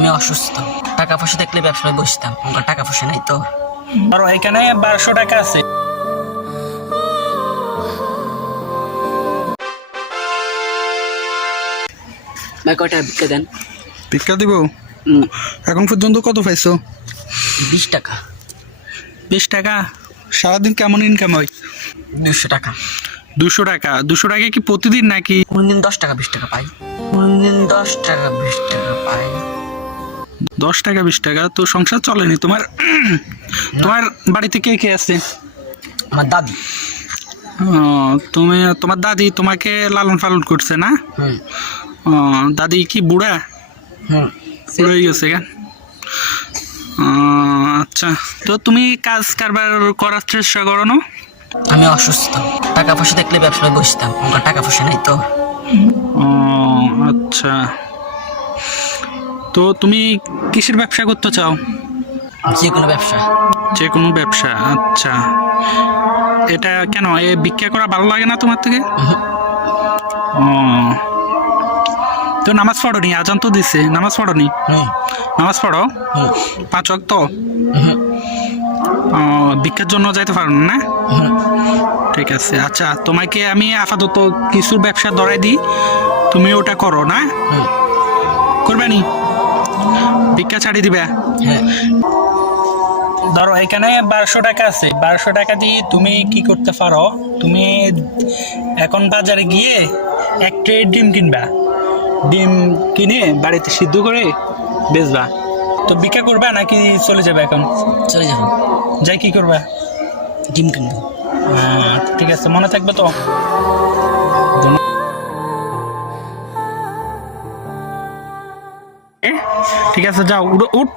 আমি অসুস্থ, টাকা পয়সা দেখলে ব্যবসায় বসতাম, আমার টাকা পয়সা নাই তো। আর এখানে 1200 টাকা আছে। ভাই কয়টা ভিক্ষা দেন? ভিক্ষা দিব? এখন পর্যন্ত কত পাইছো? 20 টাকা। 20 টাকা? সারাদিন কেমন ইনকাম হয়? 200 টাকা। 200 টাকা? 200 টাকা কি প্রতিদিন নাকি? কোনদিন 10 টাকা 20 টাকা পাই, কোনদিন 10 টাকা 20 টাকা পাই। 10 টাকা 20 টাকা তো সংসার চলেনি তোমার? তোমার বাড়িতে কে কে আছে? আমার দাদি। তোমার দাদি তোমাকে লালন পালন করছে না? হুম। দাদি কি বুড়া? হুম। বুড়ো হয়ে গেছে কেন? আচ্ছা, তো তুমি কাজ কারবার করার চেষ্টা করো না? আমি অসুস্থ, টাকা পয়সা দেখলে ব্যবসায় বসতাম, আমার টাকা পয়সা নাই তো। আচ্ছা, তো তুমি কিসের ব্যবসা করতে চাও? যে কোনো ব্যবসা। যে কোনো ব্যবসা? আচ্ছা, এটা কেন ভিক্ষা করা ভালো লাগে না তোমার থেকে? ও, তো নামাজ পড়ো নি? আজান তো দিছে, নামাজ পড়ো নি? নামাজ পড়ো? 5 ওয়াক্ত? ভিক্ষার জন্য যাইতে পারো না? ঠিক আছে, আচ্ছা, তোমাকে আমি আপাতত কিছু ব্যবসা ধরাই দিই, তুমি ওটা করো না? করবে নি? ভিক্ষা ছাড়ি দিবে? হ্যাঁ। ধরো এখানে 1200 টাকা আছে। 1200 টাকা দিয়ে তুমি কি করতে পারো, তুমি এখন বাজারে গিয়ে এক ট্রে ডিম কিনবা। ডিম কিনে বাড়িতে সিদ্ধ করে বেচবা। তো ভিক্ষা করবা নাকি চলে যাবে? এখন চলে যাবো। যাই কি করবা? ডিম কিনবো। ঠিক আছে, মনে থাকবে তো? ঠিক আছে, যাও, উঠ।